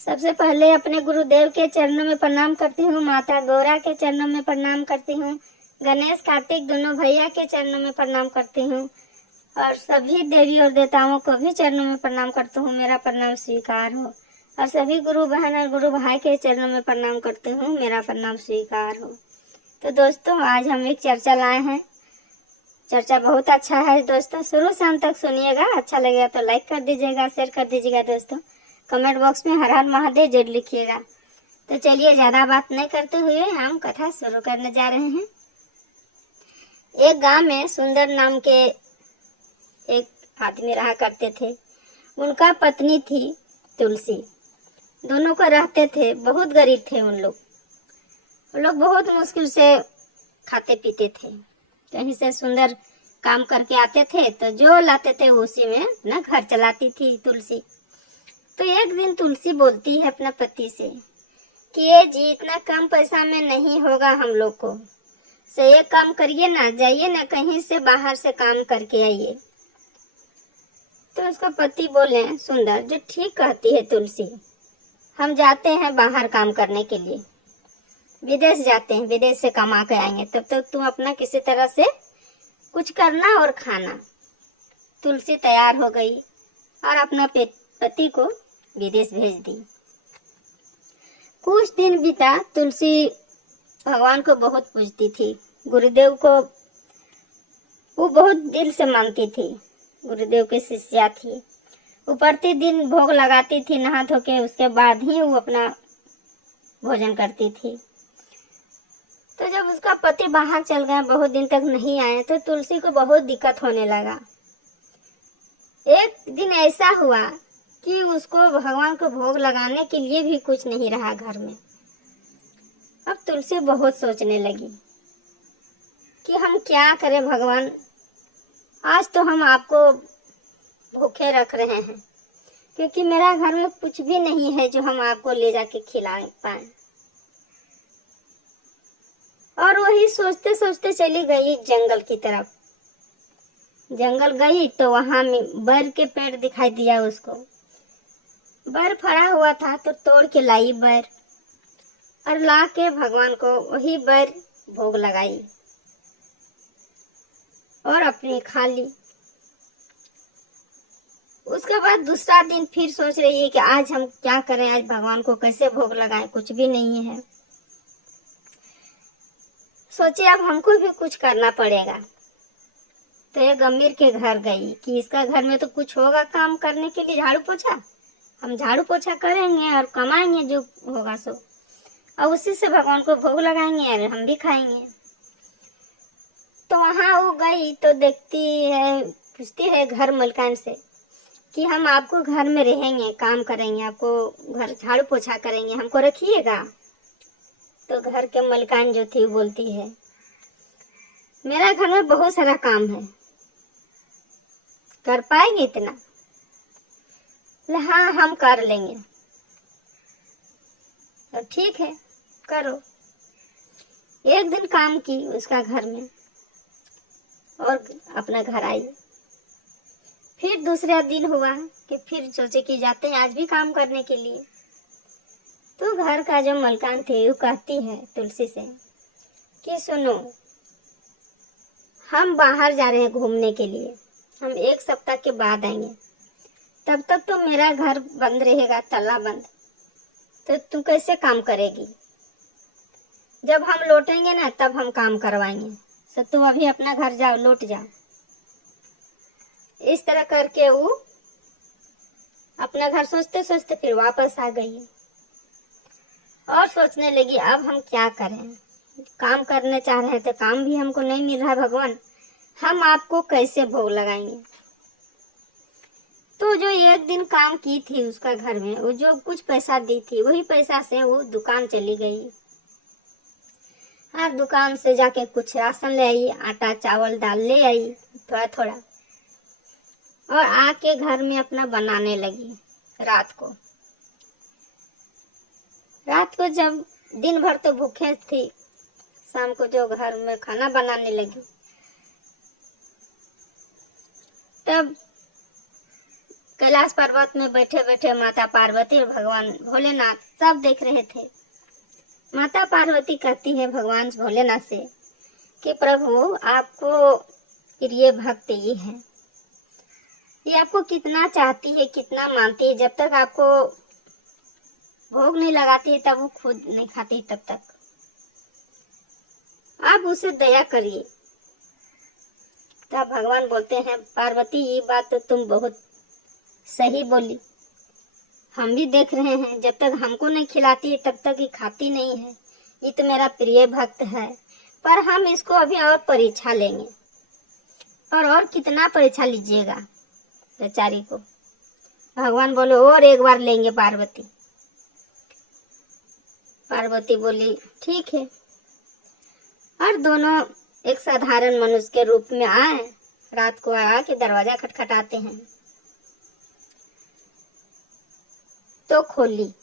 सबसे पहले अपने गुरुदेव के चरणों में प्रणाम करती हूँ, माता गौरा के चरणों में प्रणाम करती हूँ, गणेश कार्तिक दोनों भैया के चरणों में प्रणाम करती हूँ और सभी देवी और देवताओं को भी चरणों में प्रणाम करती हूँ, मेरा प्रणाम स्वीकार हो। और सभी गुरु बहन और गुरु भाई के चरणों में प्रणाम करती हूँ, मेरा प्रणाम स्वीकार हो। तो दोस्तों, आज हम एक चर्चा लाए हैं। चर्चा बहुत अच्छा है दोस्तों, शुरू से अंत तक सुनिएगा। अच्छा लगेगा तो लाइक कर दीजिएगा, शेयर कर दीजिएगा दोस्तों। कमेंट बॉक्स में हर हर महादेव जरूर लिखिएगा। तो चलिए ज़्यादा बात नहीं करते हुए हम कथा शुरू करने जा रहे हैं। एक गांव में सुंदर नाम के एक आदमी रहा करते थे। उनका पत्नी थी तुलसी। दोनों को रहते थे, बहुत गरीब थे उन लोग बहुत मुश्किल से खाते पीते थे। कहीं से सुंदर काम करके आते थे तो जो लाते थे उसी में अपना घर चलाती थी तुलसी। तो एक दिन तुलसी बोलती है अपना पति से कि ये जी इतना कम पैसा में नहीं होगा हम लोग को, से एक काम करिए ना, जाइए ना कहीं से बाहर से काम करके आइए। तो उसका पति बोले सुंदर, जो ठीक कहती है तुलसी, हम जाते हैं बाहर काम करने के लिए, विदेश जाते हैं, विदेश से कमा के आएंगे, तब तक तुम अपना किसी तरह से कुछ करना और खाना। तुलसी तैयार हो गई और अपना पति को विदेश भेज दी। कुछ दिन बीता। तुलसी भगवान को बहुत पूजती थी, गुरुदेव को वो बहुत दिल से मानती थी, गुरुदेव की शिष्या थी। वो प्रतिदिन भोग लगाती थी नहा धो के, उसके बाद ही वो अपना भोजन करती थी। तो जब उसका पति बाहर चल गया, बहुत दिन तक नहीं आए, तो तुलसी को बहुत दिक्कत होने लगा। एक दिन ऐसा हुआ कि उसको भगवान को भोग लगाने के लिए भी कुछ नहीं रहा घर में। अब तुलसी बहुत सोचने लगी कि हम क्या करें भगवान, आज तो हम आपको भूखे रख रहे हैं, क्योंकि मेरा घर में कुछ भी नहीं है जो हम आपको ले जाके खिला पाए। और वही सोचते सोचते चली गई जंगल की तरफ। जंगल गई तो वहां में बर के पेड़ दिखाई दिया उसको। बर फड़ा हुआ था तो तोड़ के लाई बर और ला के भगवान को वही बर भोग लगाई और अपनी खा ली। उसके बाद दूसरा दिन फिर सोच रही है कि आज हम क्या करें, आज भगवान को कैसे भोग लगाएं, कुछ भी नहीं है। सोचे अब हमको भी कुछ करना पड़ेगा। तो ये गंभीर के घर गई कि इसका घर में तो कुछ होगा काम करने के लिए, झाड़ू पोछा, हम झाड़ू पोछा करेंगे और कमाएंगे जो होगा सो, और उसी से भगवान को भोग लगाएंगे और हम भी खाएंगे। तो वहां वो गई तो देखती है, पूछती है घर मलकान से कि हम आपको घर में रहेंगे, काम करेंगे, आपको घर झाड़ू पोछा करेंगे, हमको रखिएगा। तो घर के मलकान जो थी बोलती है, मेरा घर में बहुत सारा काम है, कर पाएंगे इतना? हाँ हम कर लेंगे। तो ठीक है करो। एक दिन काम की उसका घर में और अपना घर आई। फिर दूसरा दिन हुआ कि फिर सोचे कि जाते हैं आज भी काम करने के लिए। तो घर का जो मलकान थे वो कहती है तुलसी से कि सुनो, हम बाहर जा रहे हैं घूमने के लिए, हम 1 सप्ताह के बाद आएंगे, तब तक तो मेरा घर बंद रहेगा, ताला बंद, तो तू कैसे काम करेगी? जब हम लौटेंगे ना तब हम काम करवाएंगे, तो तू अभी अपना घर जाओ, लौट जा। इस तरह करके वो अपना घर सोचते सोचते फिर वापस आ गई और सोचने लगी अब हम क्या करें, काम करने चाह रहे हैं तो काम भी हमको नहीं मिल रहा, भगवान हम आपको कैसे भोग लगाएंगे। तो जो एक दिन काम की थी उसका घर में, वो जो कुछ पैसा दी थी वही पैसा से वो दुकान चली गई। हाँ, दुकान से जाके कुछ राशन ले आई, आटा चावल दाल ले आई थोड़ा थोड़ा, और आके घर में अपना बनाने लगी। रात को जब दिन भर तो भूखे थी, शाम को जो घर में खाना बनाने लगी, तब कैलाश पर्वत में बैठे बैठे माता पार्वती और भगवान भोलेनाथ सब देख रहे थे। माता पार्वती कहती है भगवान भोलेनाथ से कि प्रभु आपको प्रिय भक्त ये है, ये आपको कितना चाहती है, कितना मानती है। जब तक आपको भोग नहीं लगाती है तब वो खुद नहीं खाती, तब तक आप उसे दया करिए। तब भगवान बोलते हैं पार्वती ये बात तो तुम बहुत सही बोली, हम भी देख रहे हैं जब तक हमको नहीं खिलाती है तब तक ये खाती नहीं है। ये तो मेरा प्रिय भक्त है, पर हम इसको अभी और परीक्षा लेंगे। और कितना परीक्षा लीजिएगा बेचारी को। भगवान बोले और एक बार लेंगे पार्वती। पार्वती बोली ठीक है। और दोनों एक साधारण मनुष्य के रूप में आए, रात को आके दरवाजा खटखटाते हैं। तो खोली,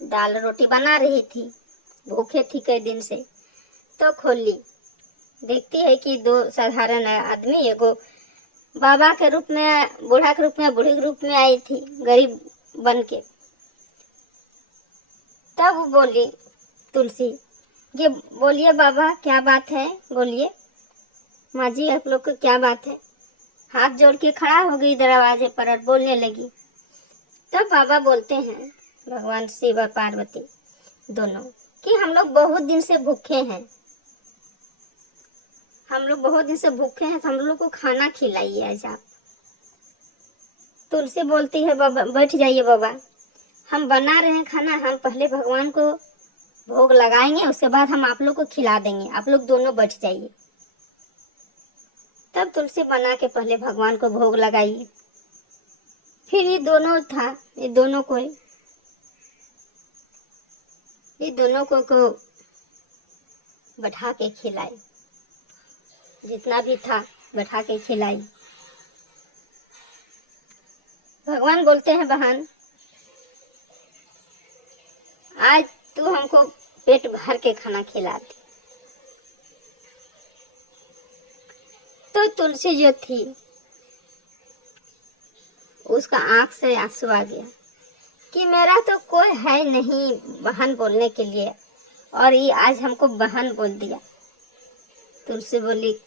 दाल रोटी बना रही थी, भूखे थी कई दिन से। तो खोली, देखती है कि दो साधारण आदमी, एगो बाबा के रूप में, बूढ़ा के रूप में, बूढ़ी के रूप में आई थी गरीब बन के। तब वो बोली तुलसी, ये बोलिए बाबा क्या बात है, बोलिए माँ जी आप लोग को क्या बात है। हाथ जोड़ के खड़ा हो गई दरवाजे पर और बोलने लगी। तब बाबा बोलते हैं भगवान शिव और पार्वती दोनों कि हम लोग बहुत दिन से भूखे हैं, हम लोग बहुत दिन से भूखे हैं, हम लोग को खाना खिलाइए आज आप। तुलसी बोलती है बाबा बैठ जाइए बाबा, हम बना रहे हैं खाना, हम पहले भगवान को भोग लगाएंगे, उसके बाद हम आप लोग को खिला देंगे, आप लोग दोनों बैठ जाइए। तब तुलसी बना के पहले भगवान को भोग लगाई। फिर ये दोनों को बैठा के खिलाई, जितना भी था बैठा के खिलाई। भगवान बोलते हैं बहन आज तू हमको पेट भर के खाना खिला दी। तो तुलसी जो थी उसका आंख से आंसू आ गया कि मेरा तो कोई है नहीं बहन बोलने के लिए, और ये आज हमको बहन बोल दिया। तुलसी बोली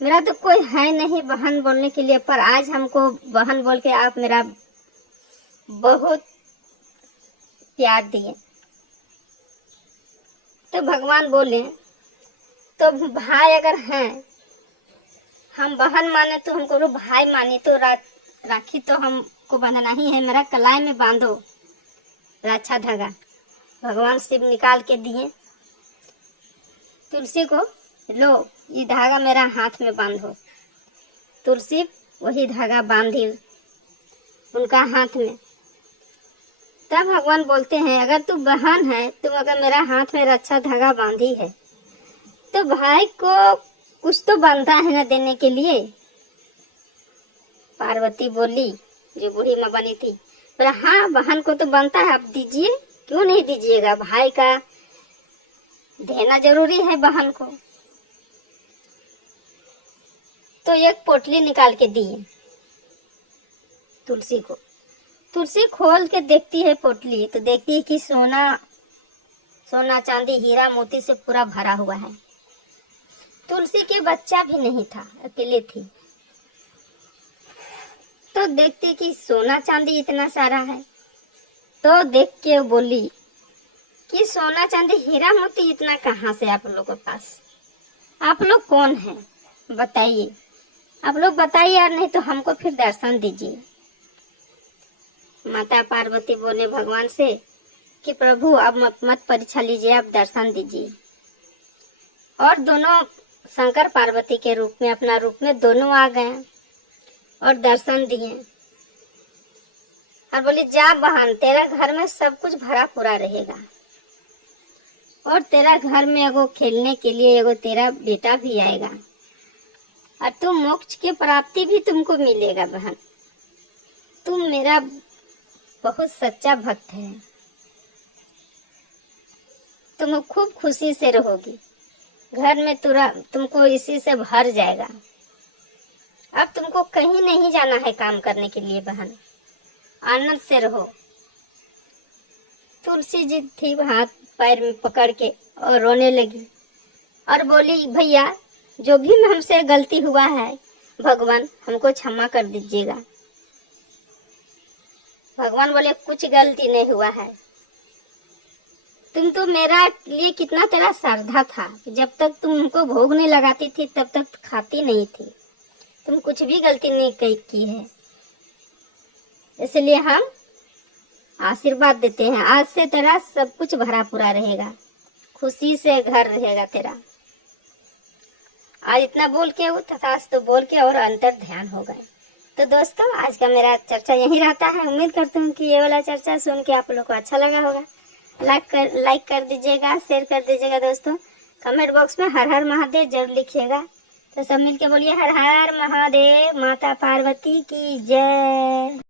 मेरा तो कोई है नहीं बहन बोलने के लिए, पर आज हमको बहन बोल के आप मेरा बहुत प्यार दिए। तो भगवान बोले तो भाई अगर हैं, हम बहन माने तो हमको भाई मानी, तो राखी तो हमको बांधना ही है, मेरा कलाई में बांधो रक्षा धागा। भगवान शिव निकाल के दिए तुलसी को, लो ये धागा मेरा हाथ में बांधो। तुलसी वही धागा बांधी उनका हाथ में। तब भगवान बोलते हैं अगर तू बहन है, तुम अगर मेरा हाथ में रक्षा धागा बांधी है, तो भाई को कुछ तो बनता है ना देने के लिए। पार्वती बोली जो बूढ़ी माँ बनी थी, बोला हाँ बहन को तो बनता है, आप दीजिए, क्यों नहीं दीजिएगा, भाई का देना जरूरी है बहन को। तो एक पोटली निकाल के दिए तुलसी को। तुलसी खोल के देखती है पोटली, तो देखती है कि सोना चांदी हीरा मोती से पूरा भरा हुआ है। तुलसी के बच्चा भी नहीं था, अकेले थी। तो देखती कि सोना चांदी इतना सारा है, तो देख के बोली कि सोना चांदी हीरा मोती इतना कहाँ से आप लोगों के पास, आप लोग कौन हैं बताइए, आप लोग बताइए, और नहीं तो हमको फिर दर्शन दीजिए। माता पार्वती बोले भगवान से कि प्रभु अब मत परीक्षा लीजिए, आप दर्शन दीजिए। और दोनों शंकर पार्वती के रूप में, अपना रूप में दोनों आ गए और दर्शन दिए। और बोली जा बहन, तेरा घर में सब कुछ भरा पूरा रहेगा, और तेरा घर में एगो खेलने के लिए एगो तेरा बेटा भी आएगा, और तुम मोक्ष की प्राप्ति भी तुमको मिलेगा बहन। तुम मेरा बहुत सच्चा भक्त है, तुम खूब खुशी से रहोगी, घर में तुमको इसी से भर जाएगा। अब तुमको कहीं नहीं जाना है काम करने के लिए बहन, आनंद से रहो। तुलसी जी थी हाथ पैर में पकड़ के और रोने लगी और बोली, भैया जो भी हमसे गलती हुआ है भगवान हमको क्षमा कर दीजिएगा। भगवान बोले, कुछ गलती नहीं हुआ है, तुम तो मेरा लिए कितना तेरा श्रद्धा था कि जब तक तुम हमको भोग नहीं लगाती थी तब तक खाती नहीं थी, तुम कुछ भी गलती नहीं की है, इसलिए हम आशीर्वाद देते हैं। आज से तेरा सब कुछ भरा पूरा रहेगा, खुशी से घर रहेगा तेरा। आज इतना बोल के तथास्तु बोल के और अंतर ध्यान हो गए। तो दोस्तों आज का मेरा चर्चा यहीं रहता है। उम्मीद करती हूँ कि ये वाला चर्चा सुन के आप लोग को अच्छा लगा होगा। लाइक कर दीजिएगा, शेयर कर दीजिएगा दोस्तों। कमेंट बॉक्स में हर हर महादेव जरूर लिखिएगा। तो सब मिलके बोलिए हर हर महादेव, माता पार्वती की जय।